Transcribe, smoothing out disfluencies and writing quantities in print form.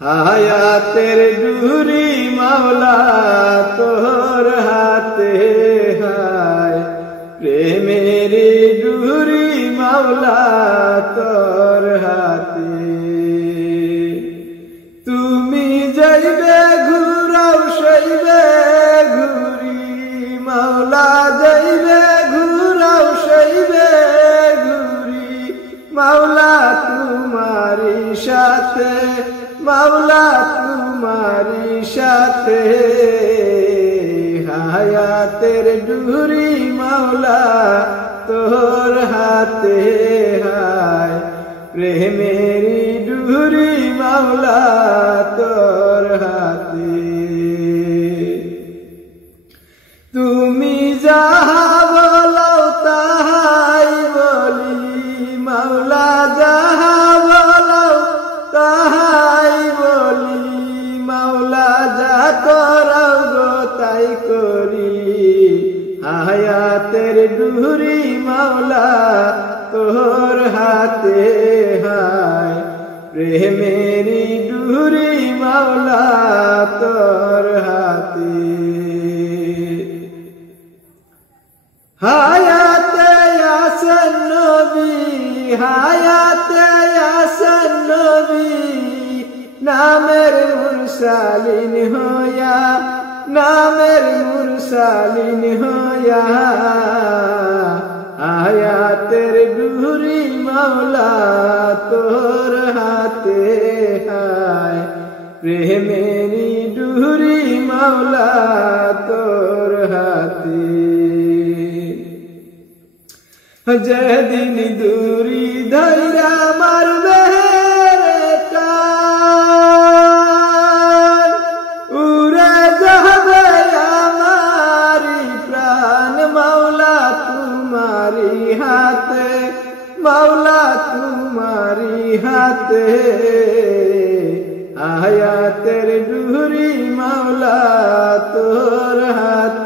হায়াতের ডুরি মাওলা তোর হাতে হায়, প্রেমের ডুরি মাওলা তোর হাতে। তুমি যাইবে ঘুরাও সইবে ঘুরি মাওলা, যাইবে ঘুরাও সইবে ঘুরি মাওলা তোমারি সাথে, মাওলা তোমারি সাথে। হায়াতের ডুরি মাওলা তোর হাতে হায়, প্রেমেরি ডুরি মাওলা তোর হাতে। তুমি যাহা বলো তাহাই বলি মাওলা, যাহা বলো তাহাই বলি মাওলা, যা করো গো তাই করি। হায়াতের ডুরি মাওলা তোর হাতে হায়, প্রেমেরি ডুরি মাওলা তোর হাতে। হায়াতে আসেন নবী, হায়াতে আসেন নবী, নামের মুরসালিন হইয়া, নামের মুরসালিন হইয়া। হায়াতের ডুরি মাওলা তোর হাতে হায়, প্রেমেরি ডুরি মাওলা তোর হাতে। যেদিন দূরি ধৈরা মারবে টান, উড়ে যাবে আমারি প্রাণ মাওলা তোমারি হাতে, মাওলা তোমারি হাতে। হায়াতের ডুরি মাওলা তোর হাতে